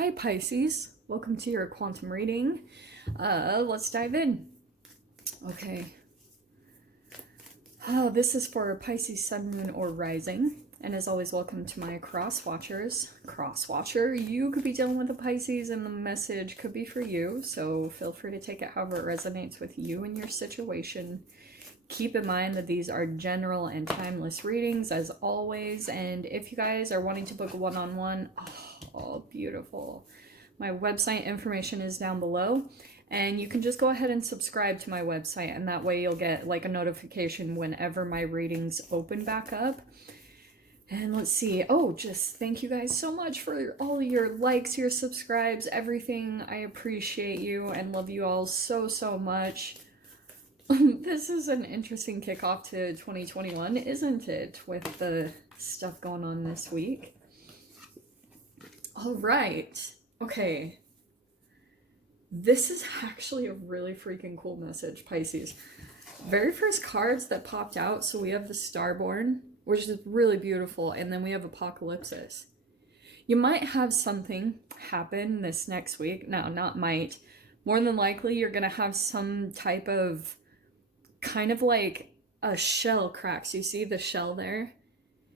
Hi Pisces, welcome to your quantum reading. Let's dive in. Okay. This is for Pisces, Sun, Moon, or Rising. And as always, welcome to my cross watchers. Cross watcher, you could be dealing with a Pisces and the message could be for you. So feel free to take it however it resonates with you and your situation. Keep in mind that these are general and timeless readings as always. And if you guys are wanting to book a one-on-one, oh, beautiful. My website information is down below. And you can just go ahead and subscribe to my website. And that way you'll get like a notification whenever my readings open back up. And let's see. Oh, just thank you guys so much for all your likes, your subscribes, everything. I appreciate you and love you all so, so much. This is an interesting kickoff to 2021, isn't it? With the stuff going on this week. All right. Okay. This is actually a really freaking cool message, Pisces. Very first cards that popped out. So we have the Starborn, which is really beautiful. And then we have Apocalypsis. You might have something happen this next week. No, not might. More than likely, you're going to have some type of kind of like a shell cracks. You see the shell there?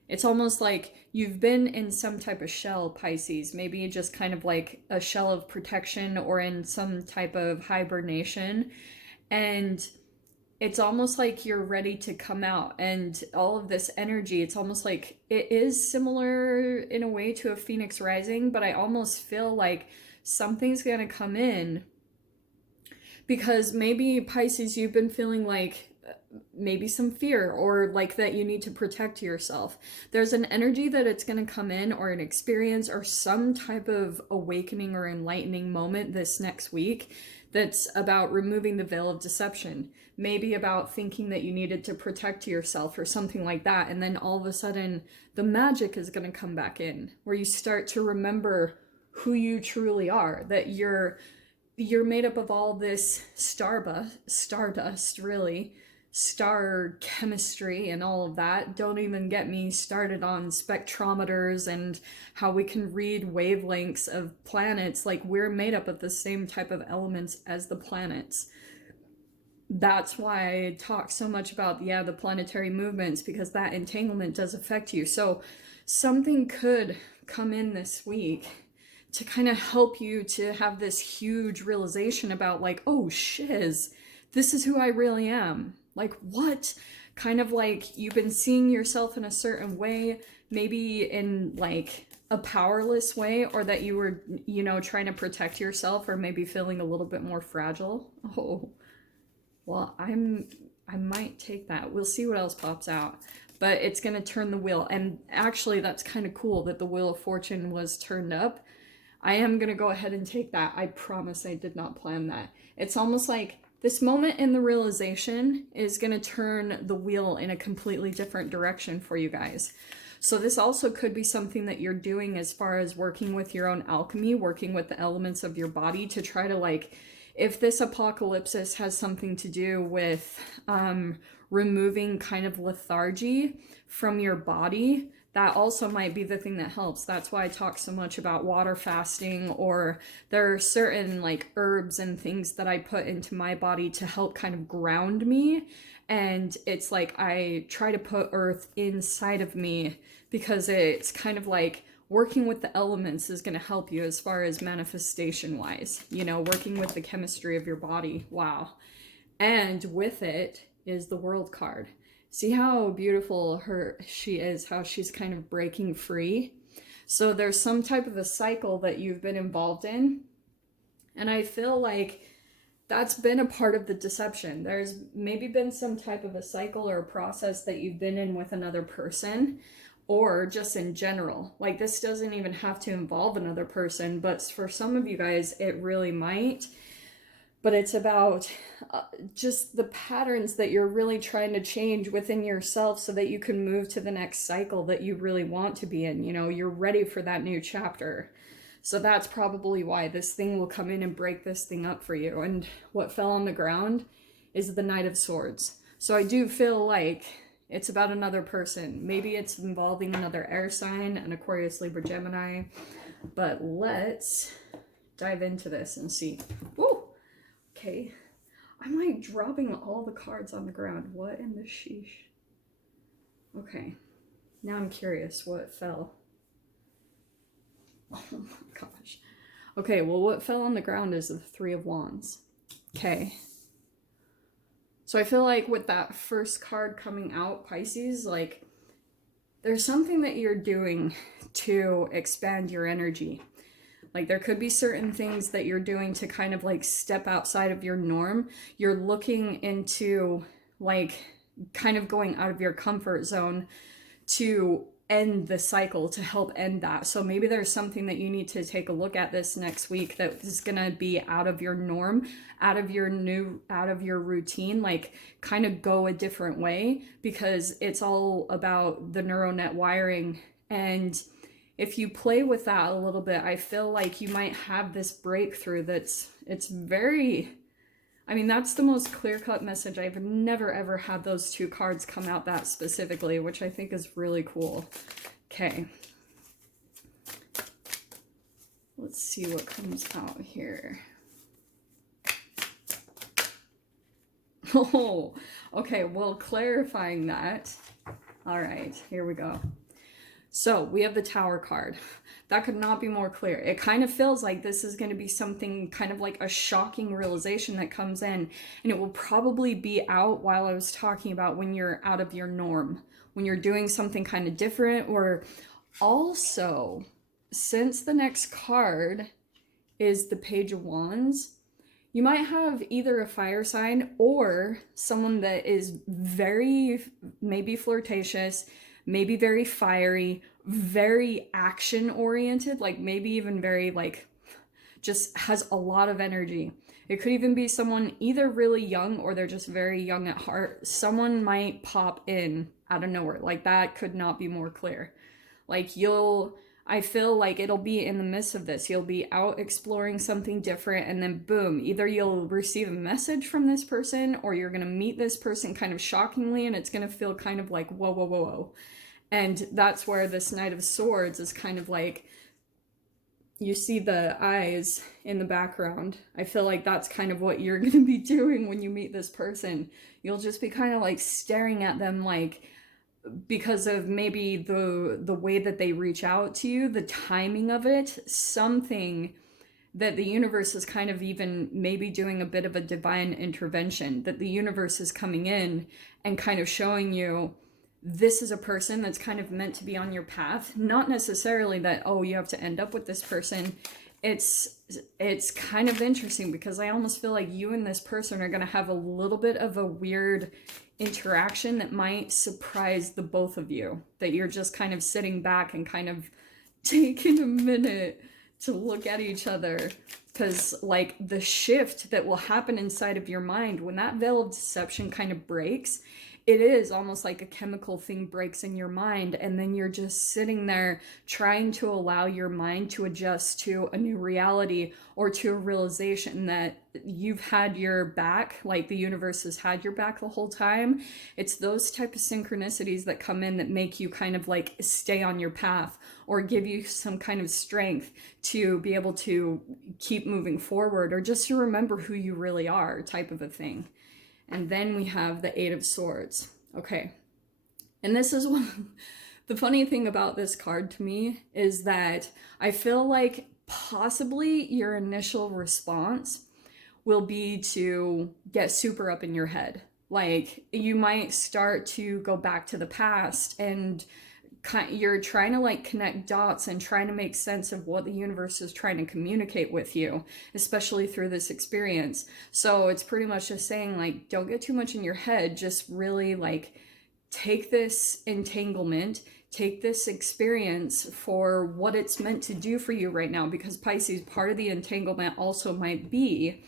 It's almost like you've been in some type of shell, Pisces. Maybe just kind of like a shell of protection or in some type of hibernation. And it's almost like you're ready to come out. And all of this energy, it's almost like it is similar in a way to a Phoenix rising, but I almost feel like something's going to come in. Because maybe, Pisces, you've been feeling like maybe some fear or like that you need to protect yourself. There's an energy that it's going to come in, or an experience or some type of awakening or enlightening moment this next week that's about removing the veil of deception. Maybe about thinking that you needed to protect yourself or something like that. And then all of a sudden the magic is going to come back in, where you start to remember who you truly are, that you're made up of all this stardust, really, star chemistry and all of that. Don't even get me started on spectrometers and how we can read wavelengths of planets. Like, we're made up of the same type of elements as the planets. That's why I talk so much about, the planetary movements, because that entanglement does affect you. So something could come in this week to kind of help you to have this huge realization about like, oh shiz, this is who I really am. Like, what? Kind of like you've been seeing yourself in a certain way, maybe in like a powerless way, or that you were, trying to protect yourself, or maybe feeling a little bit more fragile. Oh, well, I might take that. We'll see what else pops out. But it's going to turn the wheel. And actually, that's kind of cool that the Wheel of Fortune was turned up. I am going to go ahead and take that. I promise I did not plan that. It's almost like this moment in the realization is going to turn the wheel in a completely different direction for you guys. So this also could be something that you're doing as far as working with your own alchemy, working with the elements of your body to try to like, if this apocalypsis has something to do with removing kind of lethargy from your body, that also might be the thing that helps. That's why I talk so much about water fasting, or there are certain like herbs and things that I put into my body to help kind of ground me. And it's like I try to put earth inside of me, because it's kind of like working with the elements is going to help you as far as manifestation wise, working with the chemistry of your body. Wow. And with it is the World card. See how beautiful she is, how she's kind of breaking free. So there's some type of a cycle that you've been involved in. And I feel like that's been a part of the deception. There's maybe been some type of a cycle or a process that you've been in with another person, or just in general. Like, this doesn't even have to involve another person, but for some of you guys, it really might. But it's about just the patterns that you're really trying to change within yourself so that you can move to the next cycle that you really want to be in. You're ready for that new chapter. So that's probably why this thing will come in and break this thing up for you. And what fell on the ground is the Knight of Swords. So I do feel like it's about another person. Maybe it's involving another air sign, an Aquarius, Libra, Gemini. But let's dive into this and see. Whoa! Okay. I'm like dropping all the cards on the ground. What in the sheesh? Okay. Now I'm curious what fell. Oh my gosh. Okay, well, what fell on the ground is the Three of Wands. Okay. So I feel like with that first card coming out, Pisces, like, there's something that you're doing to expand your energy. Like, there could be certain things that you're doing to kind of like step outside of your norm. You're looking into like kind of going out of your comfort zone to end the cycle, to help end that. So maybe there's something that you need to take a look at this next week that is going to be out of your norm, out of your routine, like kind of go a different way, because it's all about the neural net wiring. And if you play with that a little bit, I feel like you might have this breakthrough it's very, I mean, that's the most clear-cut message. I've never ever had those two cards come out that specifically, which I think is really cool. Okay. Let's see what comes out here. Oh, okay. Well, clarifying that. All right, here we go. So we have the Tower card. That could not be more clear. It kind of feels like this is going to be something kind of like a shocking realization that comes in, and it will probably be out while I was talking about when you're out of your norm, when you're doing something kind of different. Or also, since the next card is the Page of Wands, you might have either a fire sign or someone that is very, maybe flirtatious, maybe very fiery, very action oriented, like maybe even very like just has a lot of energy. It could even be someone either really young or they're just very young at heart. Someone might pop in out of nowhere. Like, that could not be more clear. Like, I feel like it'll be in the midst of this. You'll be out exploring something different, and then boom, either you'll receive a message from this person or you're going to meet this person kind of shockingly, and it's going to feel kind of like, whoa, whoa, whoa, whoa. And that's where this Knight of Swords is kind of like, you see the eyes in the background. I feel like that's kind of what you're going to be doing when you meet this person. You'll just be kind of like staring at them, like, because of maybe the way that they reach out to you, the timing of it, something that the universe is kind of even maybe doing a bit of a divine intervention, that the universe is coming in and kind of showing you, this is a person that's kind of meant to be on your path. Not necessarily that, oh, you have to end up with this person. It's kind of interesting because I almost feel like you and this person are going to have a little bit of a weird interaction that might surprise the both of you, that you're just kind of sitting back and kind of taking a minute to look at each other, because like the shift that will happen inside of your mind when that veil of deception kind of breaks, it is almost like a chemical thing breaks in your mind, and then you're just sitting there trying to allow your mind to adjust to a new reality or to a realization that you've had your back, like the universe has had your back the whole time. It's those type of synchronicities that come in that make you kind of like stay on your path or give you some kind of strength to be able to keep moving forward, or just to remember who you really are, type of a thing. And then we have the Eight of Swords. Okay. And this is one, the funny thing about this card to me is that I feel like possibly your initial response will be to get super up in your head. Like, you might start to go back to the past, and you're trying to like connect dots and trying to make sense of what the universe is trying to communicate with you, especially through this experience. So it's pretty much just saying, like, don't get too much in your head. Just really like take this entanglement, take this experience for what it's meant to do for you right now, because Pisces, part of the entanglement also might be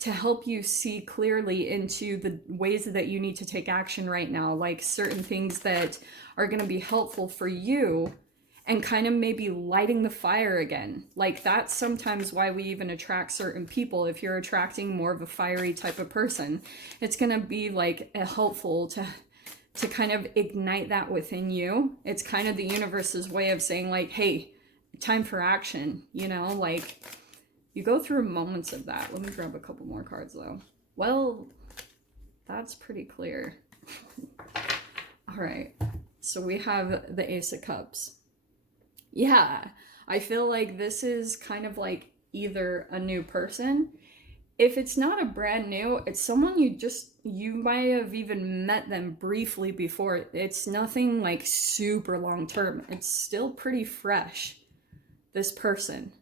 to help you see clearly into the ways that you need to take action right now, like certain things that are going to be helpful for you, and kind of maybe lighting the fire again. Like, that's sometimes why we even attract certain people. If you're attracting more of a fiery type of person, it's going to be like helpful to kind of ignite that within you. It's kind of the universe's way of saying like, hey, time for action, you know, like you go through moments of that. Let me grab a couple more cards though. Well, that's pretty clear. All right, so we have the Ace of Cups. Yeah, I feel like this is kind of like either a new person. If it's not a brand new, it's someone you might have even met them briefly before. It's nothing like super long term. It's still pretty fresh, this person.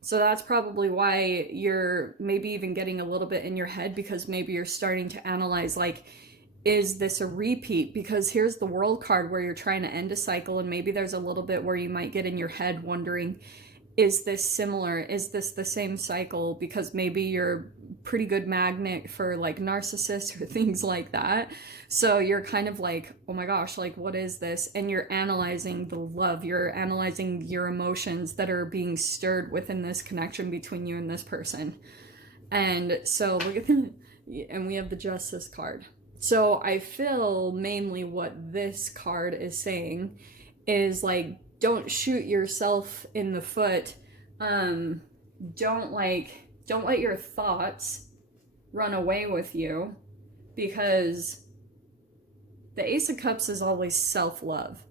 So that's probably why you're maybe even getting a little bit in your head, because maybe you're starting to analyze, like, is this a repeat? Because here's the World card where you're trying to end a cycle, and maybe there's a little bit where you might get in your head wondering, is this similar? Is this the same cycle? Because maybe you're pretty good magnet for like narcissists or things like that. So you're kind of like, oh my gosh, like what is this? And you're analyzing the love, you're analyzing your emotions that are being stirred within this connection between you and this person. And so look at the, and we have the Justice card. So I feel mainly what this card is saying is like, don't shoot yourself in the foot. Don't let your thoughts run away with you, because the Ace of Cups is always self-love.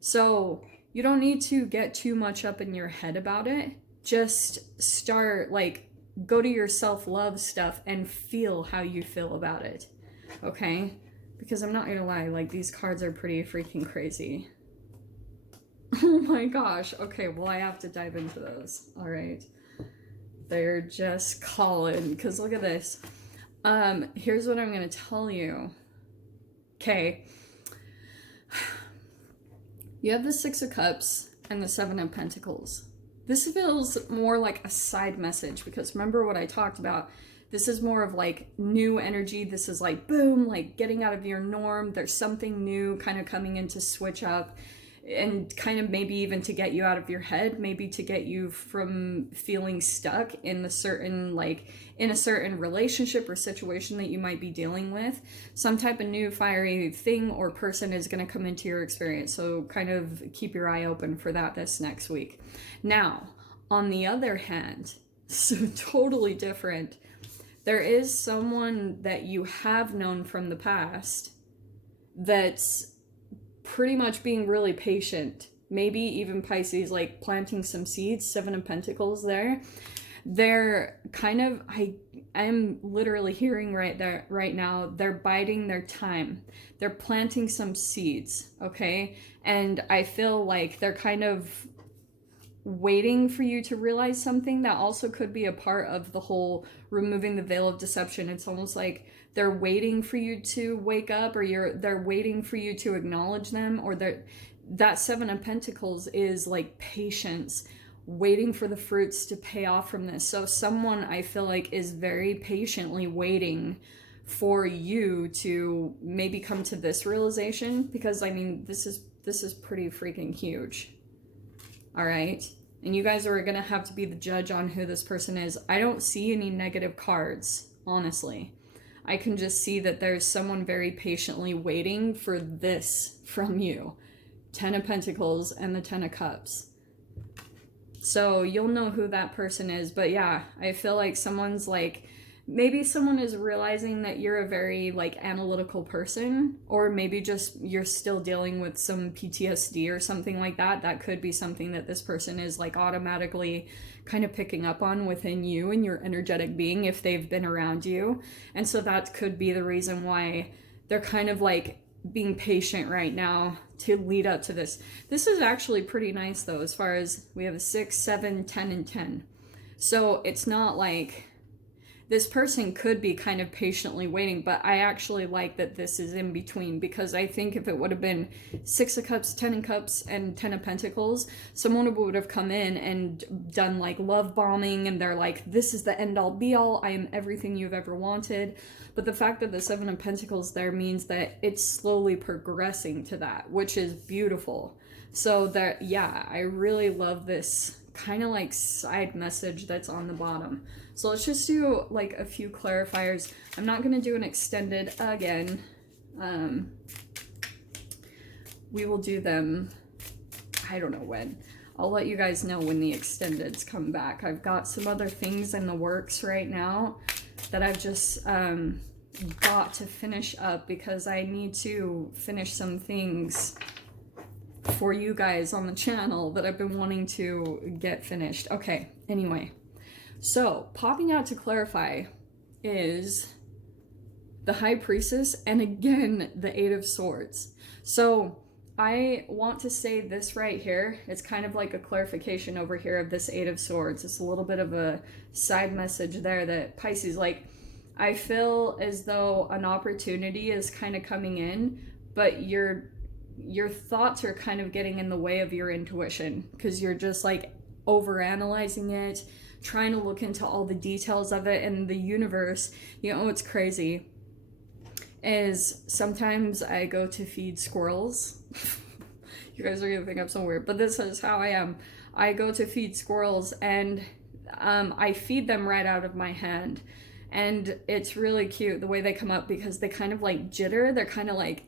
So you don't need to get too much up in your head about it. Just start, like, go to your self-love stuff and feel how you feel about it. Okay? Because I'm not gonna lie, like, these cards are pretty freaking crazy. Oh my gosh. Okay, well, I have to dive into those. All right. They're just calling, because look at this. Here's what I'm going to tell you. Okay. You have the Six of Cups and the Seven of Pentacles. This feels more like a side message, because remember what I talked about. This is more of like new energy. This is like, boom, like getting out of your norm. There's something new kind of coming in to switch up, and kind of maybe even to get you out of your head, maybe to get you from feeling stuck in a certain relationship or situation that you might be dealing with. Some type of new fiery thing or person is going to come into your experience. So kind of keep your eye open for that this next week. Now, on the other hand, so totally different, there is someone that you have known from the past that's pretty much being really patient, maybe even Pisces, like planting some seeds. Seven of Pentacles there. They're kind of, I'm literally hearing right now, they're biding their time. They're planting some seeds, okay? And I feel like they're kind of waiting for you to realize something that also could be a part of the whole removing the veil of deception. It's almost like they're waiting for you to wake up, or they're waiting for you to acknowledge them, or that Seven of Pentacles is like patience, waiting for the fruits to pay off from this. So someone, I feel like, is very patiently waiting for you to maybe come to this realization, because I mean, this is pretty freaking huge. All right. And you guys are going to have to be the judge on who this person is. I don't see any negative cards, honestly. I can just see that there's someone very patiently waiting for this from you. 10 of Pentacles and the 10 of Cups. So you'll know who that person is. But yeah, I feel like someone's like, maybe someone is realizing that you're a very like analytical person, or maybe just you're still dealing with some PTSD or something like that. That could be something that this person is like automatically kind of picking up on within you and your energetic being if they've been around you. And so that could be the reason why they're kind of like being patient right now to lead up to this. This is actually pretty nice though, as far as we have a 6, 7, 10, and 10. So it's not like this person could be kind of patiently waiting, but I actually like that this is in between, because I think if it would have been 6 of Cups, 10 of Cups, and 10 of Pentacles, someone would have come in and done like love bombing, and they're like, this is the end all be all, I am everything you've ever wanted. But the fact that the 7 of Pentacles there means that it's slowly progressing to that, which is beautiful. So that, yeah, I really love this kind of like side message that's on the bottom. So let's just do like a few clarifiers. I'm not going to do an extended again. We will do them, I don't know when. I'll let you guys know when the extendeds come back. I've got some other things in the works right now that I've just got to finish up because I need to finish some things for you guys on the channel that I've been wanting to get finished. Okay, anyway. So, popping out to clarify is the High Priestess and again the Eight of Swords. So, I want to say this right here. It's kind of like a clarification over here of this Eight of Swords. It's a little bit of a side message there that Pisces, like, I feel as though an opportunity is kind of coming in, but your thoughts are kind of getting in the way of your intuition because you're just like overanalyzing it, trying to look into all the details of it. And the universe, you know what's crazy is sometimes I go to feed squirrels. You guys are gonna think I'm so weird, but this is how I am. I go to feed squirrels and I feed them right out of my hand. And it's really cute the way they come up because they kind of like jitter. They're kind of like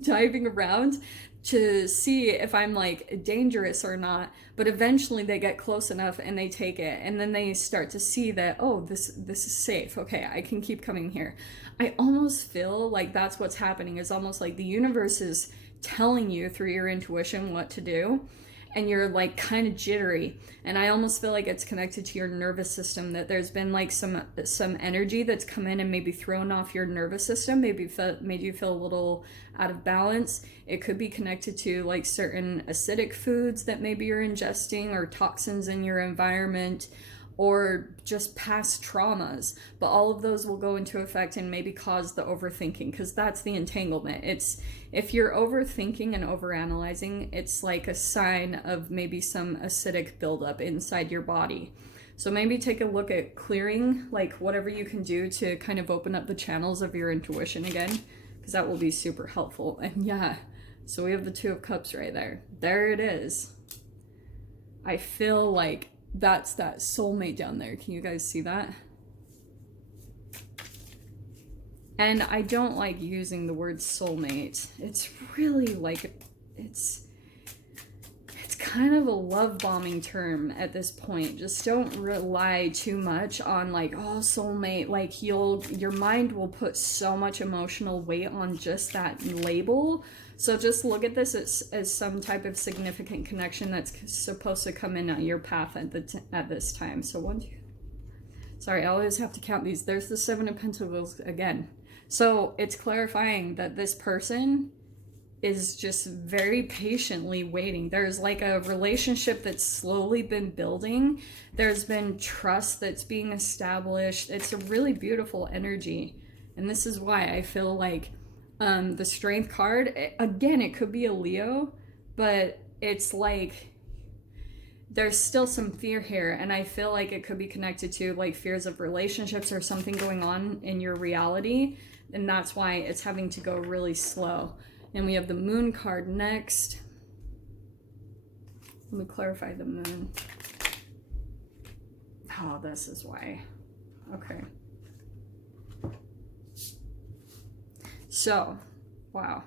diving around to see if I'm like dangerous or not, but eventually they get close enough and they take it, and then they start to see that, oh, this is safe, okay, I can keep coming here. I almost feel like that's what's happening. It's almost like the universe is telling you through your intuition what to do, and you're like kind of jittery. And I almost feel like it's connected to your nervous system, that there's been like some energy that's come in and maybe thrown off your nervous system, maybe made you feel a little out of balance. It could be connected to like certain acidic foods that maybe you're ingesting, or toxins in your environment, or just past traumas. But all of those will go into effect and maybe cause the overthinking, because that's the entanglement. It's, if you're overthinking and overanalyzing, it's like a sign of maybe some acidic buildup inside your body. So maybe take a look at clearing, like whatever you can do to kind of open up the channels of your intuition again, because that will be super helpful. And yeah, so we have the Two of Cups right there. There it is. I feel like that's that soulmate down there. Can you guys see that? And I don't like using the word soulmate. It's really like, it's kind of a love bombing term at this point. Just don't rely too much on like, oh, soulmate. Like your mind will put so much emotional weight on just that label. So just look at this as some type of significant connection that's supposed to come in on your path at this time. So 1, 2, sorry, I always have to count these. There's the Seven of Pentacles again. So it's clarifying that this person is just very patiently waiting. There's like a relationship that's slowly been building. There's been trust that's being established. It's a really beautiful energy. And this is why I feel like the Strength card, again, it could be a Leo, but it's like there's still some fear here, and I feel like it could be connected to like fears of relationships or something going on in your reality, and that's why it's having to go really slow. And we have the Moon card next. Let me clarify the Moon. Oh, this is why. Okay. So, wow.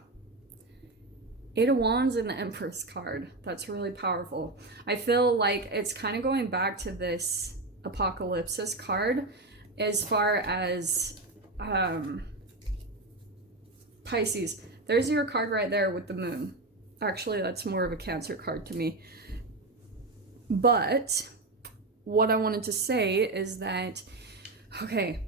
Eight of Wands and the Empress card. That's really powerful. I feel like it's kind of going back to this Apocalypsis card as far as Pisces. There's your card right there with the Moon. Actually, that's more of a Cancer card to me. But what I wanted to say is that, okay,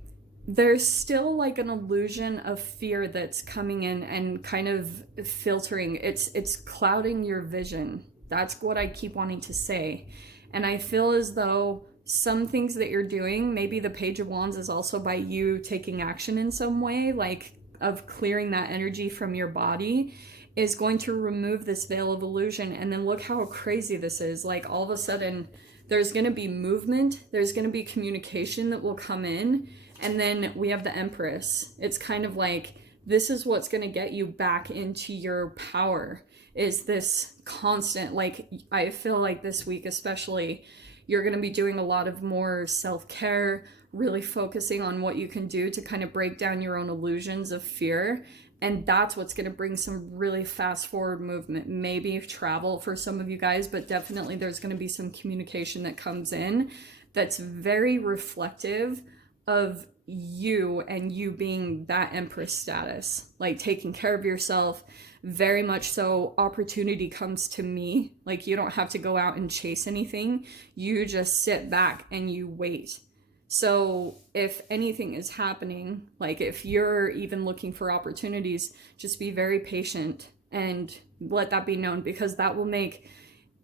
there's still like an illusion of fear that's coming in and kind of filtering. It's clouding your vision. That's what I keep wanting to say. And I feel as though some things that you're doing, maybe the Page of Wands is also by you taking action in some way, like of clearing that energy from your body, is going to remove this veil of illusion. And then look how crazy this is. Like all of a sudden there's going to be movement, there's going to be communication that will come in. And then we have the Empress. It's kind of like, this is what's going to get you back into your power, is this constant, like, I feel like this week especially, you're going to be doing a lot of more self-care, really focusing on what you can do to kind of break down your own illusions of fear And that's what's going to bring some really fast forward movement. Maybe travel for some of you guys, but definitely there's going to be some communication that comes in that's very reflective of you and you being that Empress status, like taking care of yourself. Very much so, opportunity comes to me. Like, you don't have to go out and chase anything. You just sit back and you wait. So if anything is happening, like if you're even looking for opportunities, just be very patient and let that be known, because that will make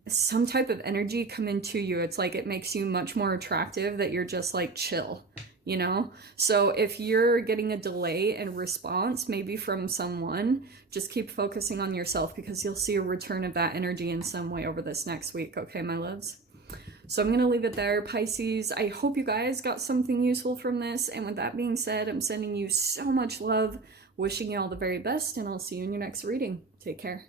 some type of energy come into you. It's like it makes you much more attractive, that you're just like chill, you know? So if you're getting a delay in response, maybe from someone, just keep focusing on yourself, because you'll see a return of that energy in some way over this next week. Okay, my loves? So I'm going to leave it there, Pisces. I hope you guys got something useful from this. And with that being said, I'm sending you so much love, wishing you all the very best, and I'll see you in your next reading. Take care.